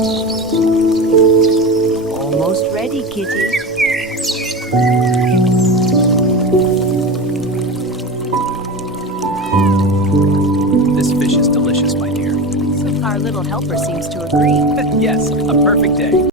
Almost ready, kitty. This fish is delicious, my dear. Our little helper seems to agree. Yes, a perfect day.